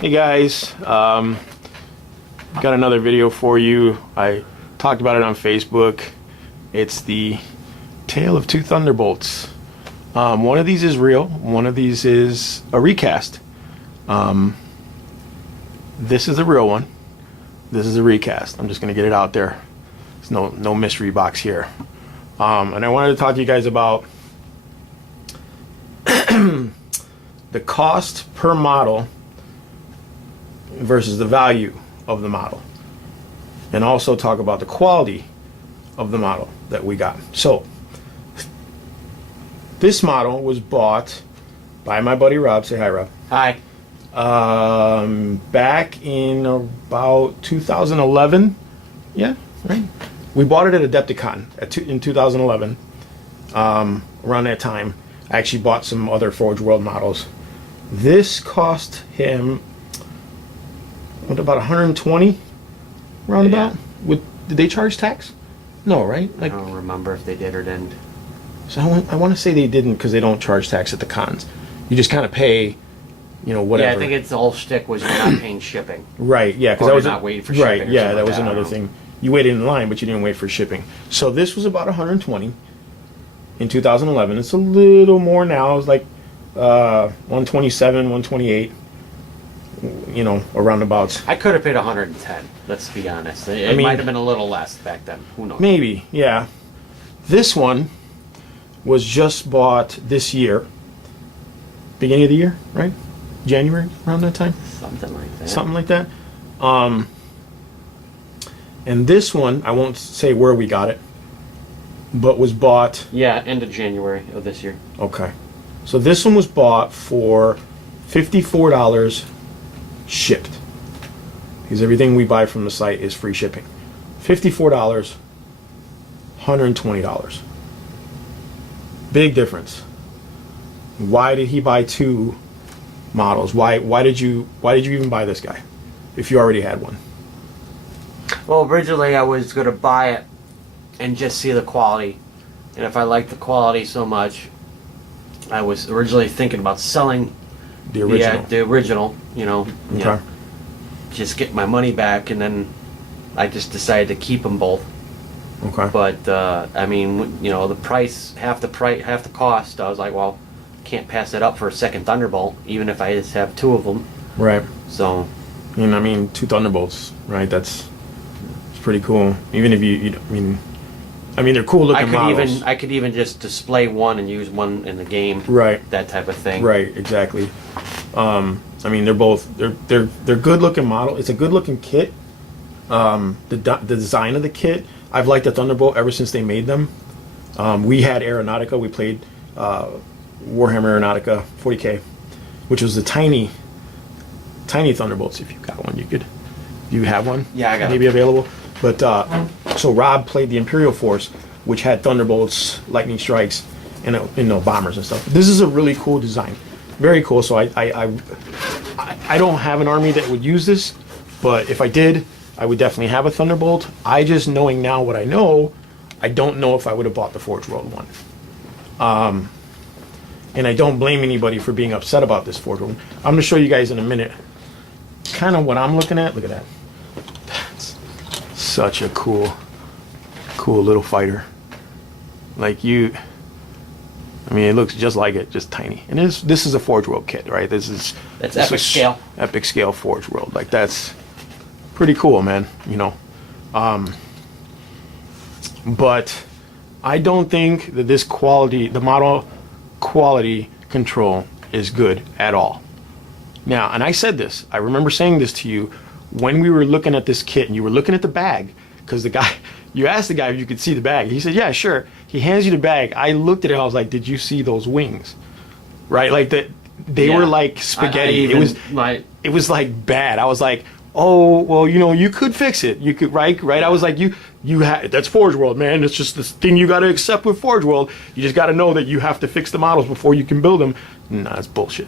Hey guys, got another video for you. I talked about it on Facebook. It's the Tale of Two Thunderbolts. One of these is real, one of these is a recast. This is a real one. This is a recast. I'm just gonna get it out there. There's no mystery box here. And I wanted to talk to you guys about the cost per model versus the value of the model, and also talk about the quality of the model that we got. So this model was bought by my buddy Rob. Say hi, Rob. Hi. Back in about 2011. Yeah, right. We bought it at Adepticon in 2011. Around that time, I actually bought some other Forge World models. This cost him about 120 roundabout. Yeah. Did they charge tax? No, right? I don't remember if they did or didn't. So I want to say they didn't, because they don't charge tax at the cons. You just kind of pay, whatever. Yeah, I think it's the whole shtick was you're not paying shipping. Right. Yeah, because I I was not waiting for shipping. Right. Yeah, that was like another thing. You waited in line, but you didn't wait for shipping. So this was about 120 in 2011. It's a little more now. It's like 127, 128. Around abouts. I could have paid 110. Let's be honest. It might have been a little less back then. Who knows? Maybe. Yeah. This one was just bought this year. Beginning of the year, right? January, around that time. Something like that. Something like that. And this one, I won't say where we got it, but was bought. Yeah, end of January of this year. Okay. So this one was bought for $54 shipped, because everything we buy from the site is free shipping. $54, $120. Big difference. Why did he buy two models? Why did you even buy this guy if you already had one? Well, originally I was going to buy it and just see the quality. And if I liked the quality so much, I was originally thinking about selling The original. the original, Okay. just get my money back, and then I just decided to keep them both. Okay. But the price, half the cost. I was like, well, can't pass it up for a second Thunderbolt, even if I just have two of them. Right. So, two Thunderbolts, right? That's pretty cool. Even if they're cool looking models. I could even just display one and use one in the game. Right. That type of thing. Right. Exactly. They're good looking model. It's a good looking kit. The design of the kit, I've liked the Thunderbolt ever since they made them. We had Aeronautica. We played Warhammer Aeronautica 40K, which was the tiny Thunderbolts. If you got one, you have one. Yeah, I got maybe available. But so Rob played the Imperial Force, which had Thunderbolts, lightning strikes, and bombers and stuff. This is a really cool design, very cool. So I don't have an army that would use this, but if I did, I would definitely have a Thunderbolt. I just, knowing now what I know, I don't know if I would have bought the Forge World one. And I don't blame anybody for being upset about this Forge World. I'm going to show you guys in a minute kind of what I'm looking at. Look at that. That's such a cool little fighter. It looks just like it, just tiny. And this is a Forge World kit, right? That's epic scale. Epic scale Forge World. Like, that's pretty cool, man. But I don't think that this quality, the model quality control, is good at all. Now, and I said this, I remember saying this to you when we were looking at this kit and you were looking at the bag, because you asked the guy if you could see the bag. He said, yeah, sure. He hands you the bag. I looked at it, I was like, did you see those wings? Right? Like they were like spaghetti. It was like bad. I was like, oh, well, you could fix it. You could, right? I was like, that's Forge World, man. It's just this thing you got to accept with Forge World. You just got to know that you have to fix the models before you can build them. Nah, it's bullshit.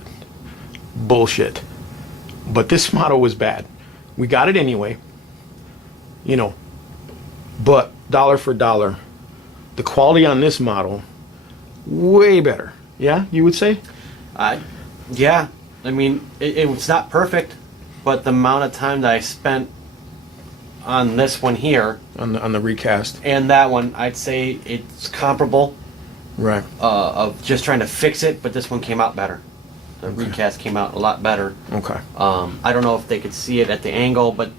But this model was bad. We got it anyway, but dollar for dollar, the quality on this model, way better. Yeah, you would say? Yeah. I mean, it's not perfect. but the amount of time that I spent on this one here on the recast. and that one, I'd say it's comparable. Right. Of just trying to fix it, but this one came out better. The recast came out a lot better. Okay. I don't know if they could see it at the angle, but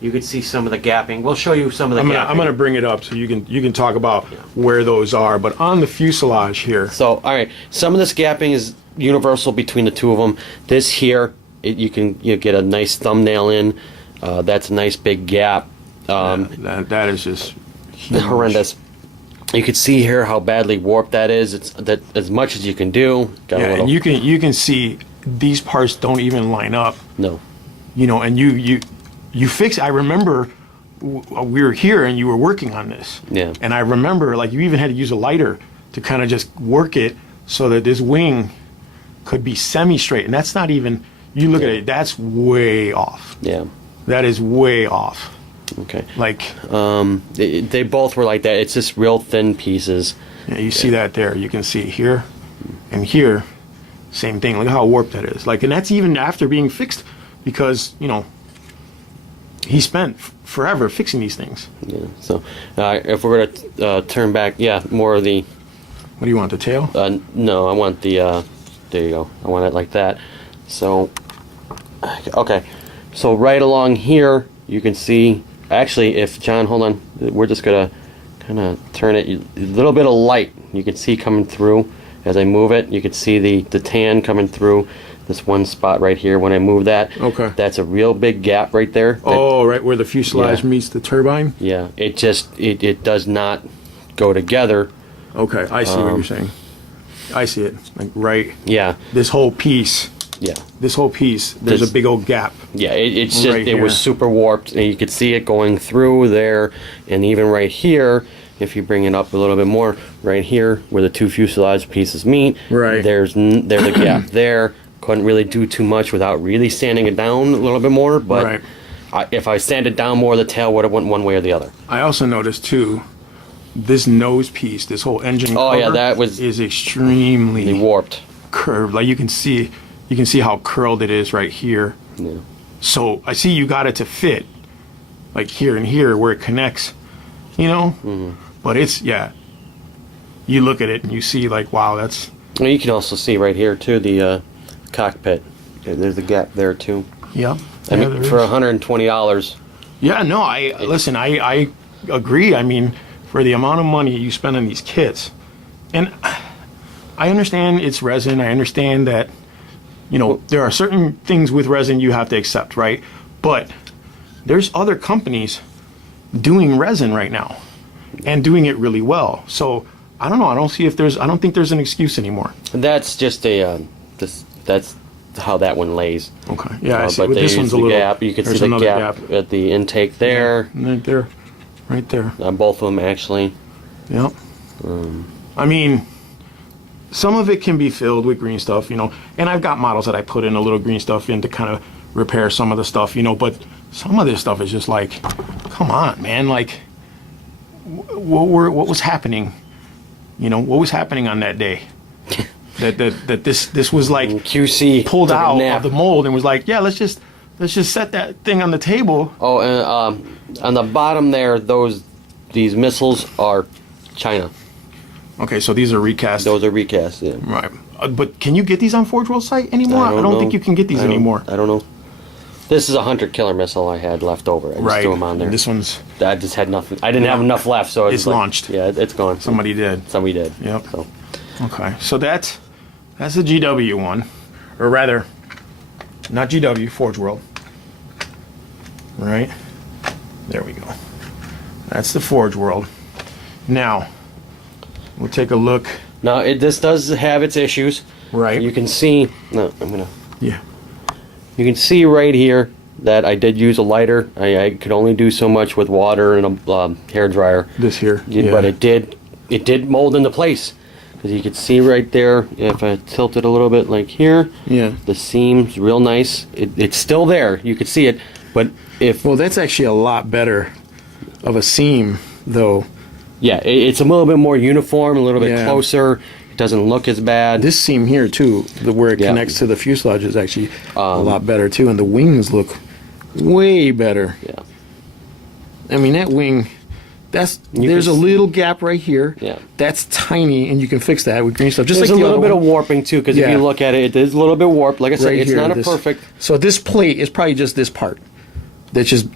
you could see some of the gapping. We'll show you some of the gapping. I'm gonna bring it up so you can talk about where those are. But on the fuselage here. So, all right, some of this gapping is universal between the two of them. This here, you get a nice thumbnail in. That's a nice big gap. That is just huge. Horrendous. You can see here how badly warped that is. It's that as much as you can do. Got Yeah, and you can see these parts don't even line up. No. You know, and you fix. I remember we were here and you were working on this. Yeah. And I remember like you even had to use a lighter to kind of just work it so that this wing could be semi-straight. And that's not even. You look at it. That's way off. Yeah. That is way off. Okay. Like. They both were like that. It's just real thin pieces. Yeah, you see that there. You can see here and here. Same thing. Look how warped that is. Like, and that's even after being fixed, because he spent forever fixing these things. Yeah. So, if we're gonna turn back, more of the. What do you want? The tail? No, I want the. There you go. I want it like that. So. Okay. So right along here, you can see. Actually, if John, hold on, we're just gonna kind of turn it. A little bit of light you can see coming through as I move it. You can see the tan coming through this one spot right here. When I move that, Okay. that's a real big gap right there. Right where the fuselage meets the turbine. Yeah, it does not go together. Okay, I see what you're saying. I see it. Like right. Yeah, This whole piece. yeah. This whole piece. There's This- a big old gap. Yeah, it's just Right it was here. super warped, and you could see it going through there, and even right here, if you bring it up a little bit more, right here where the two fuselage pieces meet, Right. there's a gap there. Couldn't really do too much without really sanding it down a little bit more, but Right. if I sanded down more, the tail would have went one way or the other. I also noticed too, this nose piece, this whole engine. Oh, yeah, cover that was- is extremely They warped. curved. Like you can see how curled it is right here. Yeah. So I see you got it to fit, like here and here where it connects, But it's You look at it and you see like, wow, that's. Well, you can also see right here too the cockpit. There's a gap there too. Yeah. I mean, for $120. Yeah, no, listen, I agree. I mean, for the amount of money you spend on these kits, and I understand it's resin. I understand that, there are certain things with resin you have to accept, right? But there's other companies doing resin right now and doing it really well. So I don't know. I don't think there's an excuse anymore. That's just that's how that one lays. Okay. Yeah, I see. But But they this use one's a the little. gap. You can see there's the another gap at the intake there. Right there. On both of them, actually. Yep. I mean, some of it can be filled with green stuff, and I've got models that I put in a little green stuff in to kind of repair some of the stuff, but some of this stuff is just like, come on, man, like, what was happening? What was happening on that day? that this was like QC pulled took a out nap. of the mold and was like, yeah, let's just set that thing on the table. Oh, and on the bottom there, these missiles are China. Okay, so these are recast. Those are recast, yeah. Right. But can you get these on Forge World site anymore? I don't know. think you can get these anymore. I don't know. This is a Hunter killer missile I had left over. I just threw them on there. And this one's I just had nothing. I didn't have enough left, so It's launched. Yeah, it's gone. somebody did. Somebody did. Yep. So. Okay. So that's the GW one, or rather, not GW, Forge World. Right. There we go. That's the Forge World. Now, we'll take a look. Now, this does have its issues. Right. You can see. No, I'm gonna. Yeah. You can see right here that I did use a lighter. I could only do so much with water and a hair dryer. This here. But it did mold into place. Because you could see right there, if I tilt it a little bit like here, Yeah. the seam's real nice. It's still there. You could see it. But if... Well, that's actually a lot better of a seam, though. Yeah, it's a little bit more uniform, a little bit Yeah. closer. doesn't look as bad. This seam here too, where it Yeah. connects to the fuselage, is actually a lot better too, and the wings look way better. Yeah. I mean, that wing, there's a little gap right here. Yeah. That's tiny, and you can fix that with green stuff. Just There's like a the little other bit one. of warping too, because if Yeah. you look at it, it is a little bit warped. Like I said, Right it's here, not a this- perfect. So this plate is probably just this part. That's just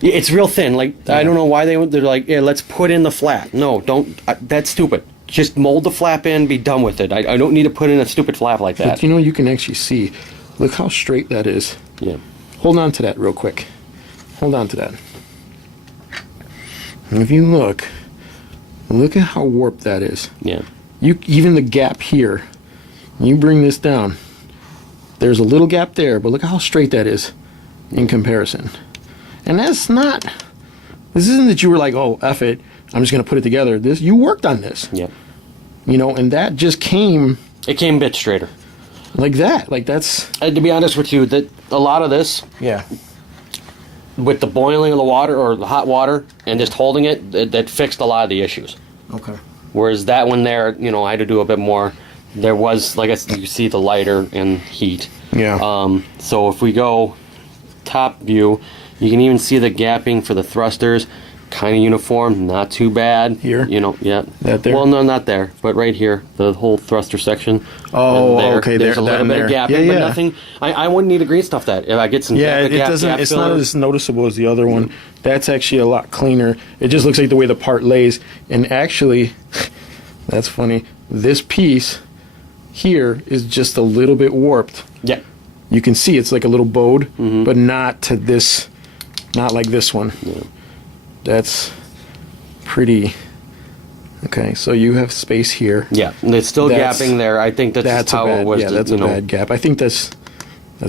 Yeah, it's real thin. Like I don't know why they're like, yeah, let's put in the flap. No, don't. That's stupid. Just mold the flap in. Be done with it. I don't need to put in a stupid flap like that. But you know, you can actually see. Look how straight that is. Yeah. Hold on to that real quick. Hold on to that. And if you look at how warped that is. Yeah. You even the gap here. You bring this down. There's a little gap there, but look how straight that is in comparison. And that's not. This isn't that you were like, oh, F it, I'm just gonna put it together. This you worked on this. Yeah. You know, and that just came It came a bit straighter. like that. Like that's. To be honest with you, that a lot of this Yeah. with the boiling of the water or the hot water and just holding it, that fixed a lot of the issues. Okay. Whereas that one there, you know, I had to do a bit more. There was, like I said, you see the lighter and heat. Yeah. So if we go top view, you can even see the gapping for the thrusters. Kind of uniform, not too bad. Here? You know, yeah. That there? Well, no, not there, but right here, the whole thruster section. Oh, And okay, There's there, a little that bit of there. gapping, Yeah, but yeah. nothing. I wouldn't need to green stuff that. If I get some Yeah, gap, it doesn't. gap It's filler, not as noticeable as the other one. That's actually a lot cleaner. It just looks like the way the part lays. And actually, that's funny. This piece here is just a little bit warped. Yeah. You can see it's like a little bowed, but not to this, not like this one. Yeah. That's pretty. Okay, so you have space here. Yeah, and it's still That's- gapping there. I think that's, That's just how a bad. it was. Yeah, that's you a know, bad gap. I think that's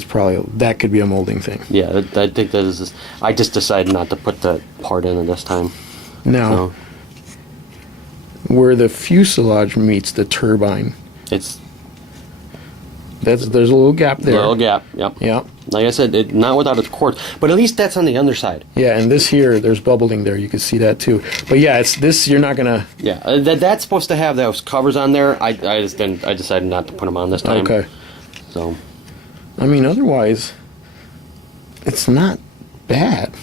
probably that could be a molding thing. Yeah, I think that is. Just, I just decided not to put that part in this time. Now, So where the fuselage meets the turbine, it's there's a little gap a there. little gap. Yep. Yeah. Like I said, not without its cords, but at least that's on the underside. Yeah, and this here, there's bubbling there. You can see that too. But yeah, it's this. You're not gonna. Yeah, that's supposed to have those covers on there. I just didn't. I decided not to put them on this time. Okay. So I mean, otherwise, it's not bad.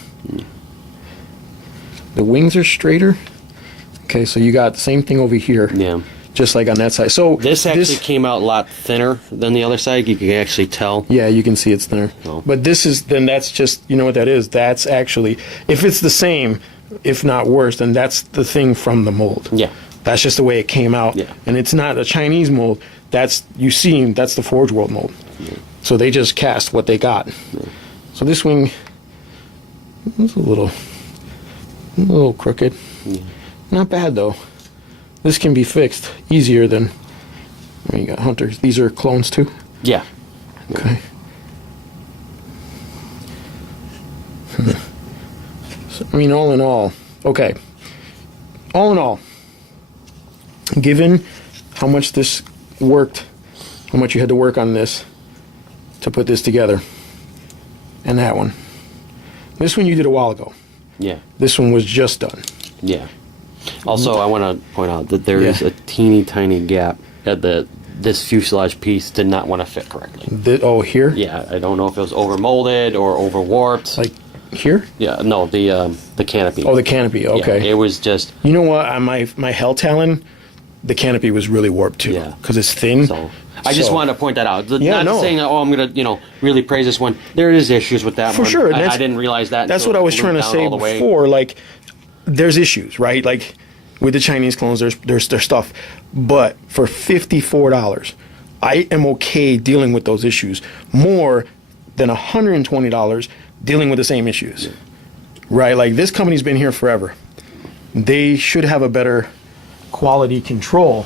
The wings are straighter. Okay, so you got the same thing over here, yeah, just like on that side. So this actually came out a lot thinner than the other side. You can actually tell. yeah, you can see it's thinner. Oh. But this is that's just you know what that is. That's actually if it's the same, if not worse, then that's the thing from the mold. Yeah. That's just the way it came out. Yeah. And it's not a Chinese mold. That's that's the Forge World mold. Yeah. So they just cast what they got. Yeah. So this wing is a little crooked. Yeah. Not bad though. This can be fixed easier than. You got Hunters. These are clones too. Yeah. Okay. So, I mean, all in all, okay. All in all, given how much this worked, how much you had to work on this to put this together, and that one. This one you did a while ago. Yeah. This one was just done. Yeah. Also, I want to point out that there is Yeah. a teeny tiny gap at this fuselage piece did not want to fit correctly. Oh, here? Yeah, I don't know if it was over molded or over warped. Like here? Yeah, no, the canopy. Oh, the canopy. Okay. Yeah, it was just You know what? On my Hell Talon, the canopy was really warped too. Yeah. Because it's thin. so. I just wanted to point that out. Yeah, Not no. saying that, oh, I'm gonna really praise this one. There is issues with that For one. sure, and I that's- didn't realize that. That's until what I was it trying to went down say all the way. before. Like, there's issues, right? Like, with the Chinese clones, there's stuff. But for $54, I am okay dealing with those issues more than $120 dealing with the same issues, right? Like, this company's been here forever. They should have a better quality control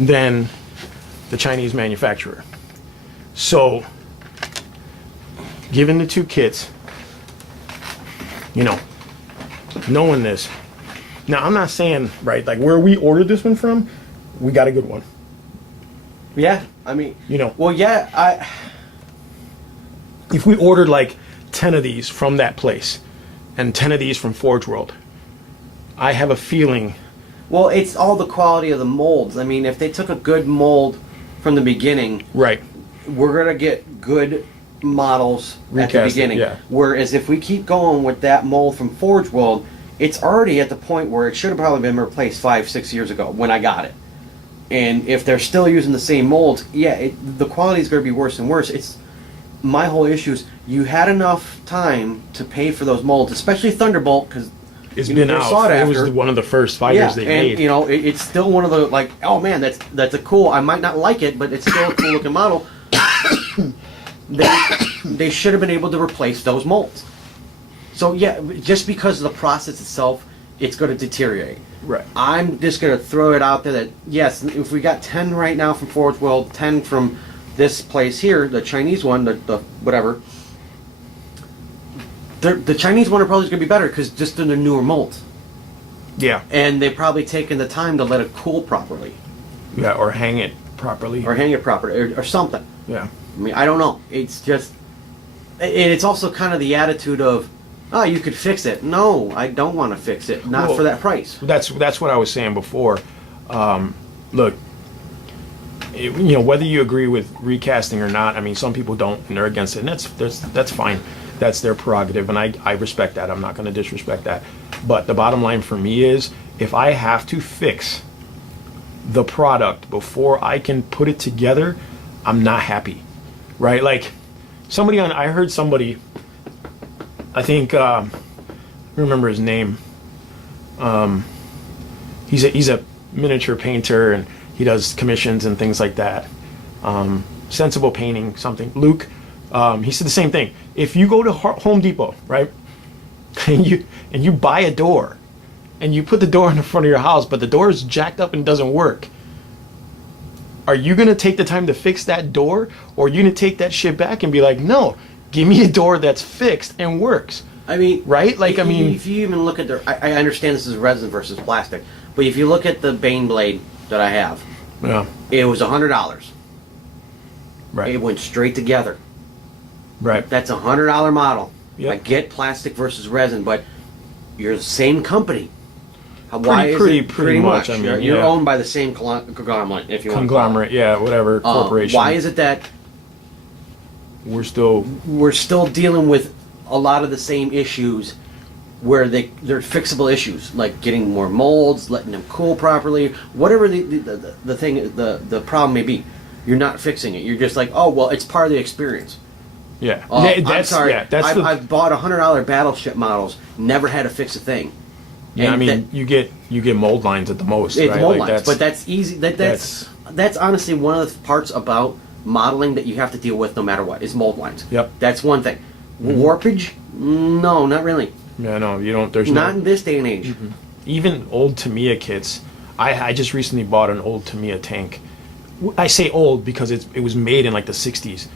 than the Chinese manufacturer. So, given the two kits, knowing this. Now, I'm not saying, right, like where we ordered this one from, we got a good one. Yeah, I mean, Well, yeah, if we ordered like 10 of these from that place and 10 of these from Forge World, I have a feeling Well, it's all the quality of the molds. I mean, if they took a good mold from the beginning, Right. we're gonna get good models at the Recast it, beginning. yeah. Whereas if we keep going with that mold from Forge World, it's already at the point where it should have probably been replaced 5-6 years ago when I got it. And if they're still using the same molds, yeah, the quality is going to be worse and worse. It's my whole issue is you had enough time to pay for those molds, especially Thunderbolt, because It's been out. It was one of the first fighters they made. You know, it's still one of the like, oh man, that's a cool. I might not like it, but it's still a cool looking model. They should have been able to replace those molds. So yeah, just because of the process itself, it's going to deteriorate. Right. I'm just going to throw it out there that yes, if we got 10 right now from Forge World, 10 from this place here, the Chinese one, the whatever. The Chinese one are probably going to be better because just in the newer molds. Yeah. And they've probably taken the time to let it cool properly. Yeah, or hang it properly. Or hang it properly, or something. Yeah. I mean, I don't know. It's just, and it's also kind of the attitude of, oh, you could fix it. No, I don't want to fix it. Not Well, for that price. That's what I was saying before. Look, you know, whether you agree with recasting or not, I mean, some people don't and they're against it, and that's fine. That's their prerogative, and I respect that. I'm not going to disrespect that. But the bottom line for me is, if I have to fix the product before I can put it together, I'm not happy, right? Like I heard somebody, I think, I remember his name. He's a miniature painter and he does commissions and things like that. Sensible Painting, something. Luke, he said the same thing. If you go to Home Depot, right, and you buy a door, and you put the door in the front of your house, but the door is jacked up and doesn't work, are you gonna take the time to fix that door, or are you gonna take that shit back and be like, no, give me a door that's fixed and works? I mean, right? Like, I mean, if you even look at I understand this is resin versus plastic, but if you look at the Bane blade that I have, yeah, it was $100. right, It went straight together. right, That's a $100 model. Yep. I get plastic versus resin, but you're the same company. Why is it pretty much? I mean, you're yeah. owned by the same conglomerate, if you Conglomerate, yeah, whatever, want to call it. corporation. Why is it that we're still dealing with a lot of the same issues where they're fixable issues, like getting more molds, letting them cool properly, whatever the thing, the problem may be. You're not fixing it. You're just like, oh well, it's part of the experience. Yeah, I'm sorry. Yeah, that's I've bought $100 battleship models, never had to fix a thing. Yeah, And I mean, you get mold lines at the most, it's right? mold Like, lines, but that's easy. That's honestly one of the parts about modeling that you have to deal with no matter what is mold lines. Yep. That's one thing. Warpage? No, not really. yeah, no, you don't. There's Not no, in this day and age. even old Tamiya kits. I just recently bought an old Tamiya tank. I say old because it was made in like the 60s.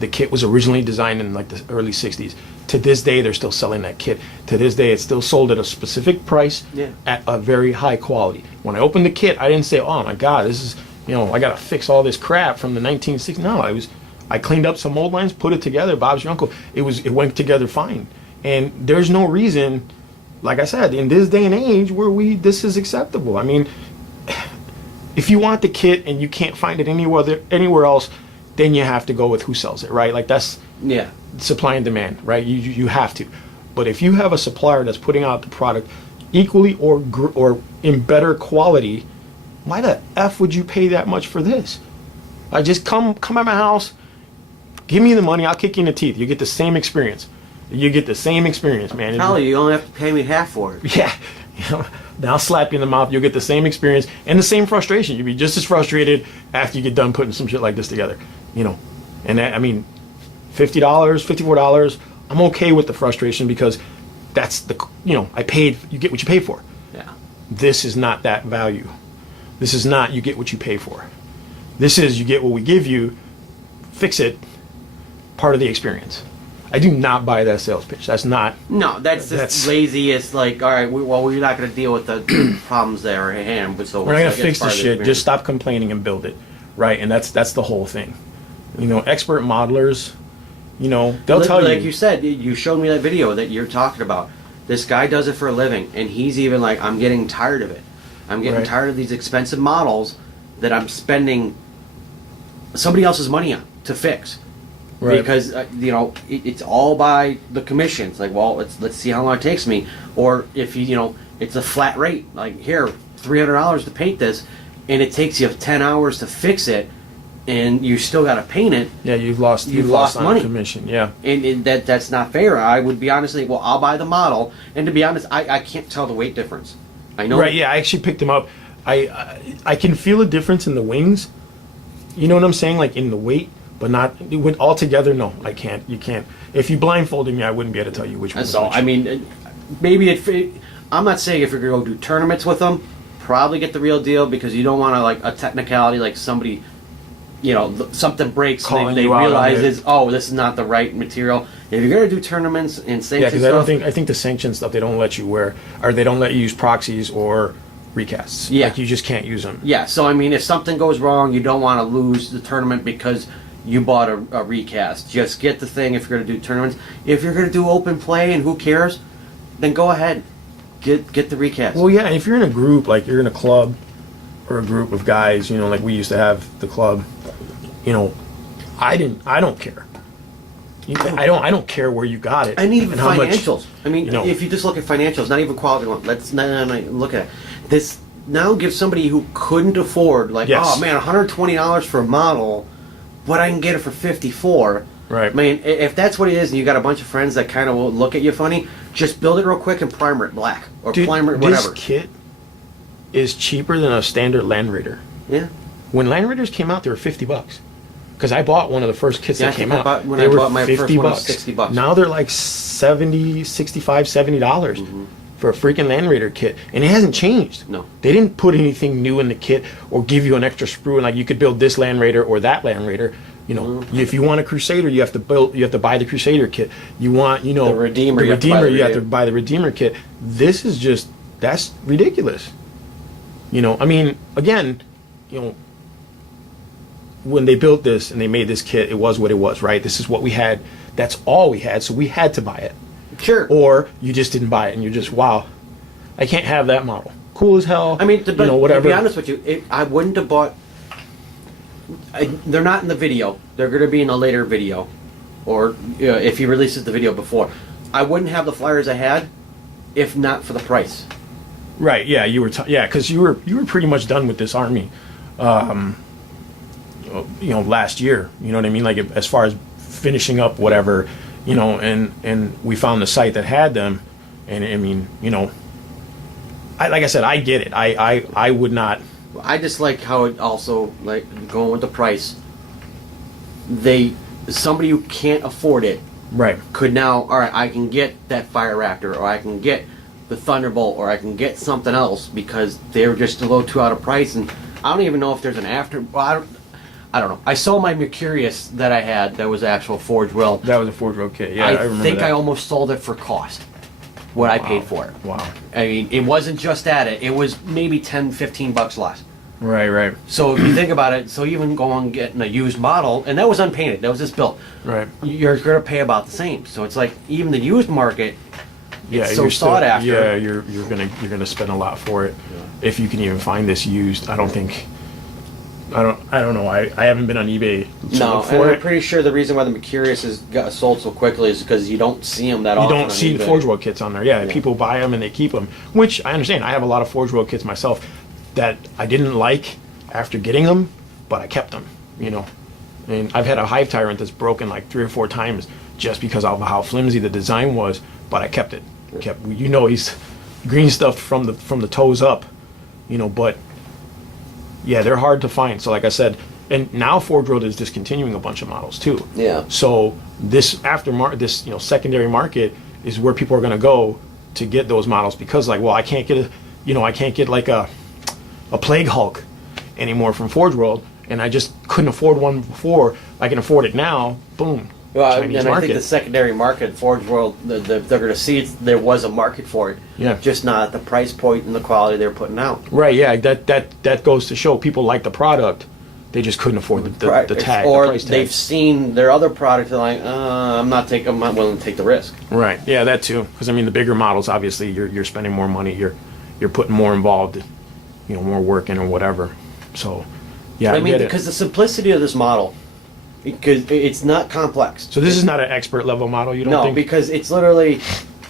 The kit was originally designed in like the early 60s. To this day, they're still selling that kit. To this day, it's still sold at a specific price, Yeah. at a very high quality. When I opened the kit, I didn't say, oh my God, this is, I got to fix all this crap from the 1960s. No, I cleaned up some mold lines, put it together. Bob's your uncle. It went together fine. And there's no reason, like I said, in this day and age where this is acceptable. I mean, if you want the kit and you can't find it anywhere else, then you have to go with who sells it, right? Like that's Yeah. supply and demand, right? You have to. But if you have a supplier that's putting out the product equally or in better quality, why the F would you pay that much for this? I just come at my house, give me the money, I'll kick you in the teeth. You get the same experience. You get the same experience, man. Hell, you only have to pay me half for it. Yeah. Then I'll slap you in the mouth. You'll get the same experience and the same frustration. You'll be just as frustrated after you get done putting some shit like this together. And that, I mean, $50, $54, I'm okay with the frustration because that's you get what you pay for. Yeah. This is not that value. This is not you get what you pay for. This is you get what we give you, fix it, part of the experience. I do not buy that sales pitch. That's not. No, that's lazy. It's like, all right, we're not going to deal with the problems that are at hand. But so we're not going to fix the shit. Just stop complaining and build it, right? And that's the whole thing. Expert modelers, they'll tell you. Like you said, you showed me that video that you're talking about. This guy does it for a living, and he's even like, I'm getting tired of it. I'm getting Right. tired of these expensive models that I'm spending somebody else's money on to fix. Right. Because it's all by the commission. It's like, well, let's see how long it takes me, or if it's a flat rate. Like, here, $300 to paint this, and it takes you 10 hours to fix it, and you still got to paint it. Yeah, you've lost on money. commission. Yeah. And that's not fair. I would be honestly, well, I'll buy the model, and to be honest, I can't tell the weight difference. I know. Right. Yeah, I actually picked them up. I can feel a difference in the wings. You know what I'm saying? Like in the weight, but not all together. No, I can't. You can't. If you blindfolded me, I wouldn't be able to tell you which one. So I mean, maybe I'm not saying if you're gonna go do tournaments with them, probably get the real deal, because you don't want to, like, a technicality, like somebody, something breaks and Calling they you out on realize it. this is not the right material. If you're gonna do tournaments and sanctions, Yeah, because I think the sanction stuff, they don't let you wear, or they don't let you use proxies or recasts. Yeah. Like, you just can't use them. Yeah, so I mean, if something goes wrong, you don't want to lose the tournament because you bought a recast. Just get the thing if you're going to do tournaments. If you're going to do open play and who cares, then go ahead, get the recast. Well, yeah, if you're in a group, like you're in a club or a group of guys, like we used to have the club, I don't care. I don't care where you got it. And even how much, financials. I mean, if you just look at financials, not even quality one. Let's not look at it. This now gives somebody who couldn't afford, like, Yes. oh man, $120 for a model, but I can get it for $54. Right. I mean, if that's what it is, and you got a bunch of friends that kind of will look at you funny, just build it real quick and primer it black or Dude, primer it whatever. This kit is cheaper than a standard Land Raider. Yeah. When Land Raiders came out, they were $50. Because I bought one of the first kits that came out. When they I were bought my first one, it was $50. $60. Now they're like $70, $65, $70 for a freaking Land Raider kit, and it hasn't changed. No. They didn't put anything new in the kit or give you an extra sprue, and like you could build this Land Raider or that Land Raider. If you want a Crusader, you have to buy the Crusader kit. You want, the Redeemer, you have to buy the Redeemer kit. This is just, that's ridiculous. I mean, again, when they built this and they made this kit, it was what it was, right? This is what we had. That's all we had, so we had to buy it. Sure. Or you just didn't buy it, and you're just, wow, I can't have that model. Cool as hell. I mean, whatever. to be honest with you, I wouldn't have bought. They're not in the video. They're going to be in a later video, or if he releases the video before. I wouldn't have the flyers I had, if not for the price. Right? Yeah, you were. Because you were pretty much done with this army. Last year. You know what I mean? Like, as far as finishing up whatever. And we found the site that had them, and I mean, like I said, I get it. I would not. I just like how it also, like, going with the price. Somebody who can't afford it, Right. could now, all right, I can get that Fire Raptor, or I can get the Thunderbolt, or I can get something else because they're just a little too out of price. And I don't even know if there's an after. Well, I don't know. I saw my Mercurius that I had that was actual Forge World. That was a Forge World kit. Yeah, I remember think that. I almost sold it for cost. What I paid for it. Wow. I mean, it wasn't just at it. It was maybe $10-15 less. Right. So if you think about it, so even going getting a used model, and that was unpainted, that was just built. Right. You're going to pay about the same. So it's like even the used market, Yeah, it's so you're sought after. Yeah, you're gonna spend a lot for it if you can even find this used. I don't know. I haven't been on eBay to No, look and for I'm it. pretty sure the reason why the Mercurius has got sold so quickly is because you don't see them that You often. don't on see the eBay. Forge World kits on there. Yeah, people buy them and they keep them, which I understand. I have a lot of Forge World kits myself that I didn't like after getting them, but I kept them. And I've had a Hive Tyrant that's broken like 3 or 4 times just because of how flimsy the design was, but I kept it. He's green stuff from the toes up, but yeah, they're hard to find. So like I said, and now Forge World is discontinuing a bunch of models too. Yeah. So this secondary market is where people are going to go to get those models, because like, well, I can't get like a Plague Hulk anymore from Forge World, and I just couldn't afford one before. I can afford it now. Boom. Well, Chinese and I market. think the secondary market, Forge World, they're going to see there was a market for it. Yeah. Just not at the price point and the quality they're putting out. Right, yeah, that goes to show people like the product, they just couldn't afford the tag, or the price tag. they've seen their other product and like, I'm not willing to take the risk. Right, yeah, that too. Because I mean, the bigger models, obviously, you're spending more money, you're putting more involved, more working or whatever. So, yeah, I mean, get it. because the simplicity of this model, because it's not complex. So this is not an expert level model, you don't No, think? because it's literally,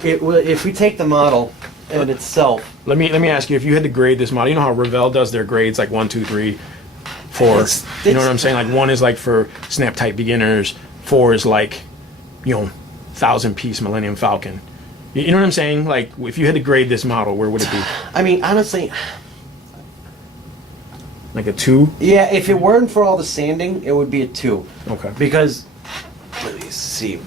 if we take the model in itself, Let me ask you, if you had to grade this model, you know how Revell does their grades, like 1, 2, 3, 4. You know what I'm saying? Like 1 is like for snap type beginners, 4 is like, 1,000-piece Millennium Falcon. You know what I'm saying? Like, if you had to grade this model, where would it be? I mean, honestly, Like a 2? yeah, if it weren't for all the sanding, it would be a 2. Okay. Because, let me see,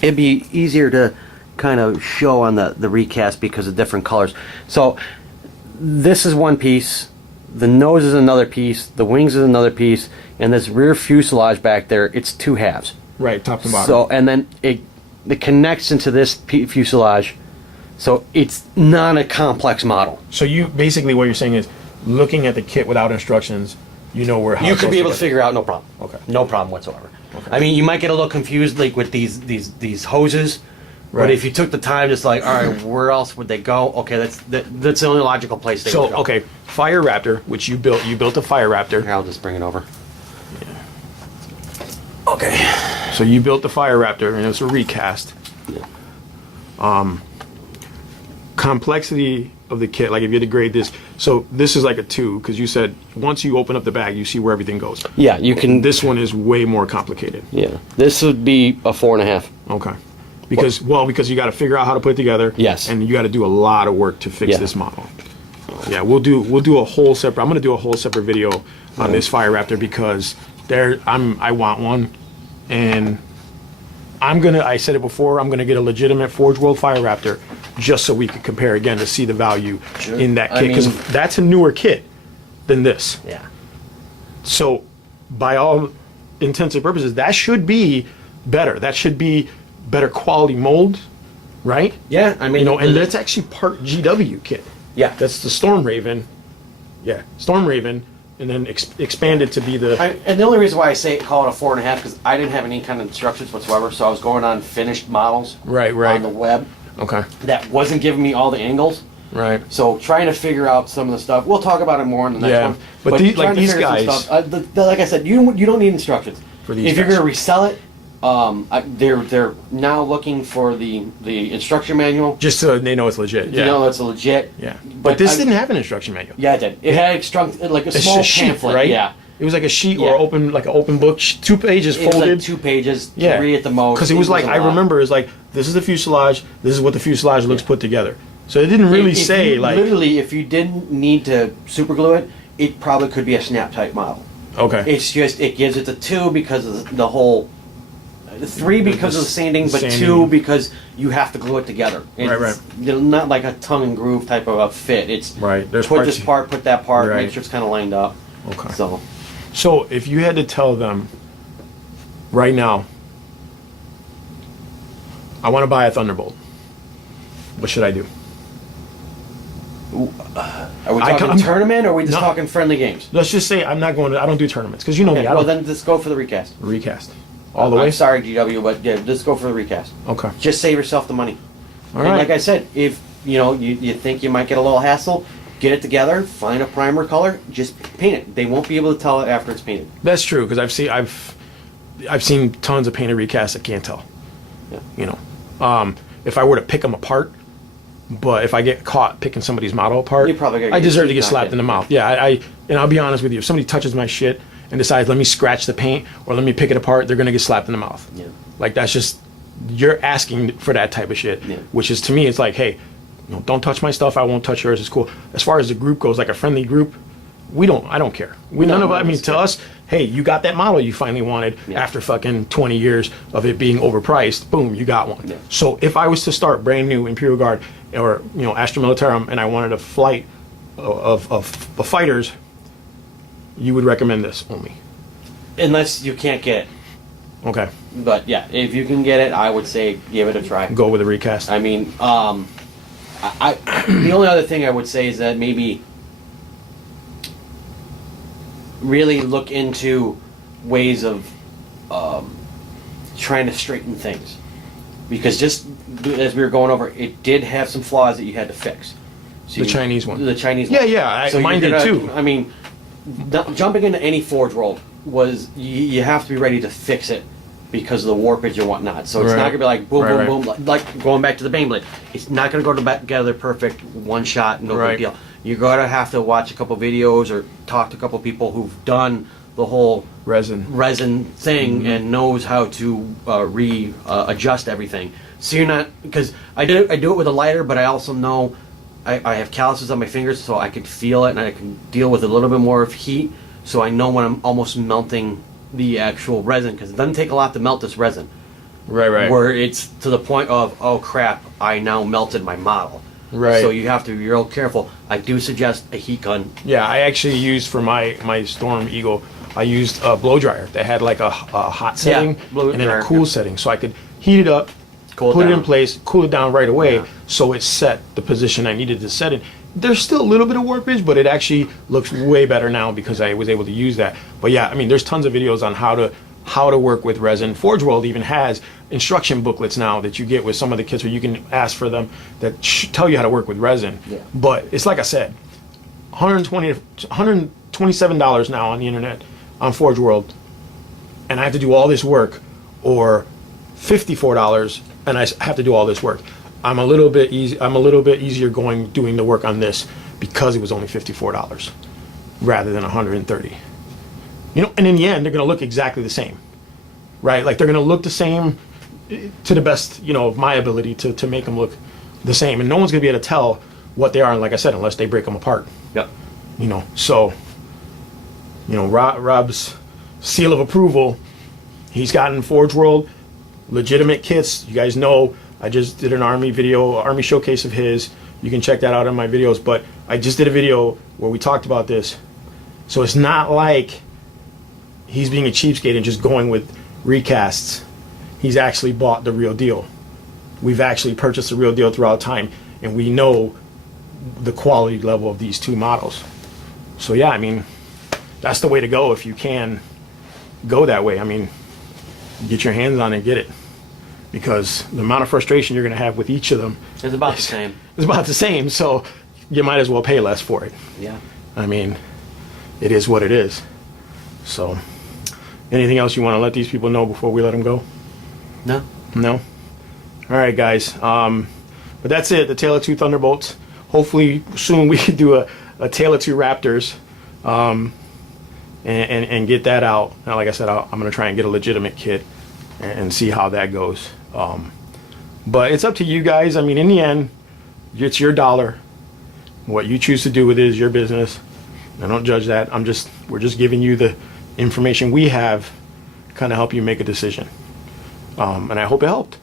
it'd be easier to kind of show on the recast because of different colors. So, this is one piece, the nose is another piece, the wings is another piece, and this rear fuselage back there, it's 2 halves. Right, top to bottom. So, and then it connects into this fuselage, so it's not a complex model. So you, basically what you're saying is, looking at the kit without instructions, you know where how You it could goes be able to together. figure out, no problem. Okay. No problem whatsoever. I mean, you might get a little confused, like with these hoses. But Right. if you took the time, just like, all right, where else would they go? Okay, that's the only logical place they would So, go. okay, Fire Raptor, which you built a Fire Raptor. Here, I'll just bring it over. Okay. So you built the Fire Raptor, and it's a recast. Yeah. Complexity of the kit, like if you had to grade this, so this is like a 2, because you said once you open up the bag, you see where everything goes. Yeah, you can. This one is way more complicated. Yeah, this would be a 4.5. Okay. Because you got to figure out how to put it together. Yes. And you got to do a lot of work to fix Yeah. this model. Yeah, we'll do a whole separate. I'm gonna do a whole separate video on this Fire Raptor because I want one, and I said it before, I'm gonna get a legitimate Forge World Fire Raptor just so we can compare again to see the value Sure. in that I kit, because mean- that's a newer kit than this. Yeah. So, by all intents and purposes, that should be better. That should be better quality mold, right? Yeah, I mean, And that's actually part GW kit. yeah. That's the Storm Raven. Yeah, Storm Raven, and then expanded to be the. And the only reason why I call it a 4.5 because I didn't have any kind of instructions whatsoever, so I was going on finished models Right. on the web Okay. that wasn't giving me all the angles. Right. So trying to figure out some of the stuff, we'll talk about it more in the next Yeah, one. but trying to these figure some guys- stuff, like I said, you don't need instructions For these If you're guys. going to resell it, they're now looking for the instruction manual. Just so they know it's legit. Yeah. You know, it's a legit. Yeah. But this I- didn't have an instruction manual. Yeah, it did. It had like a It's small a sheet, pamphlet. right? Yeah. It was like a sheet Yeah. or open, like an open book, 2 pages It was folded. like 2 pages, Yeah. 3 at the most. Because it was like, wasn't I a lot. remember, it's like, this is the fuselage, this is what the fuselage looks put together. So it didn't really If say, you- like, literally, if you didn't need to super glue it, it probably could be a snap type model. okay. It's just it gives it the 2 because of the whole 3 because of the sanding, but Sanding. 2 because you have to glue it together. It's, Right. Not like a tongue and groove type of a fit. It's Right, there's put parts- this part, put that part, Right. make sure it's kind of lined up. Okay. So So if you had to tell them right now, I want to buy a Thunderbolt, what should I do? are we I talking can- tournament or are we just No. talking friendly games? Let's just say I'm not going to, I don't do tournaments, because you know me, Okay, I well don't then just go for the recast. recast. All the way? I'm sorry, GW, but yeah, just go for the recast. Okay. Just save yourself the money. All And right. like I said, if you think you might get a little hassle, get it together, find a primer color, just paint it. They won't be able to tell it after it's painted. That's true, because I've seen tons of painted recasts. I can't tell. Yeah. You know, if I were to pick them apart, but if I get caught picking somebody's model apart, You're probably gonna I get deserve your to get teeth slapped knocked in the in. mouth. Yeah, and I'll be honest with you. If somebody touches my shit and decides let me scratch the paint or let me pick it apart, they're gonna get slapped in the mouth. Yeah. Like that's just you're asking for that type of shit. Yeah. Which is to me, it's like, hey, don't touch my stuff. I won't touch yours. It's cool. As far as the group goes, like a friendly group, I don't care. None of, I mean, to us, hey, you got that model you finally wanted Yeah. after fucking 20 years of it being overpriced. Boom, you got one. Yeah. So if I was to start brand new Imperial Guard or Astra Militarum and I wanted a flight of fighters, you would recommend this only. Unless you can't get it. Okay, But yeah, if you can get it, I would say give it a try. go with a recast. I mean, the only other thing I would say is that maybe really look into ways of trying to straighten things. Because just as we were going over, it did have some flaws that you had to fix. See, The Chinese one. The Chinese Yeah, one. yeah, mine you're did gonna- too. I mean, jumping into any Forge World was you have to be ready to fix it because of the warpage or whatnot. So it's Right. not gonna be like boom, Right, boom, boom, like going back to the Bane Blade. It's not gonna go together perfect, one shot, no Right. big deal. You're gonna have to watch a couple videos or talk to a couple people who've done the whole resin thing and knows how to adjust everything. So you're not, because I do it with a lighter, but I also know I have calluses on my fingers, so I can feel it and I can deal with a little bit more of heat. So I know when I'm almost melting the actual resin, because it doesn't take a lot to melt this resin. Right. Where it's to the point of, oh crap, I now melted my model. Right. So you have to be real careful. I do suggest a heat gun. Yeah, I actually used for my Storm Eagle, I used a blow dryer that had like a hot setting blow and then dryer, a cool yeah. setting, so I could heat it up, Cool it put it in down. place, cool it down right away, Yeah. so it set the position I needed to set it. There's still a little bit of warpage, but it actually looks way better now because I was able to use that. But yeah, I mean, there's tons of videos on how to work with resin. Forge World even has instruction booklets now that you get with some of the kits where you can ask for them that tell you how to work with resin. Yeah. But it's like I said, $127 now on the internet on Forge World, and I have to do all this work, or $54 and I have to do all this work. I'm a little bit easier doing the work on this because it was only $54 rather than $130. You know, and in the end they're going to look exactly the same, right? Like they're going to look the same to the best, you know, of my ability to make them look the same, and no one's going to be able to tell what they are, like I said, unless they break them apart. Yep. You know, so, you know, Rob's seal of approval, he's gotten Forge World legitimate kits. You guys know I just did an Army showcase of his. You can check that out in my videos, but I just did a video where we talked about this. So it's not like he's being a cheapskate and just going with recasts. He's actually bought the real deal. We've actually purchased the real deal throughout time, and we know the quality level of these two models. So yeah, I mean, that's the way to go if you can go that way. I mean, get your hands on it, get it, because the amount of frustration you're going to have with each of them It's about the same. is about the same. So you might as well pay less for it. Yeah. I mean, it is what it is. So, anything else you want to let these people know before we let them go? No. No? All right, guys. But that's it. The Tale of Two Thunderbolts. Hopefully soon we can do a Tale of Two Raptors and get that out. Now, like I said, I'm going to try and get a legitimate kit and see how that goes. But it's up to you guys. I mean, in the end, it's your dollar. What you choose to do with it is your business. I don't judge that. We're just giving you the information we have, kind of help you make a decision. And I hope it helped.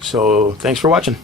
So thanks for watching.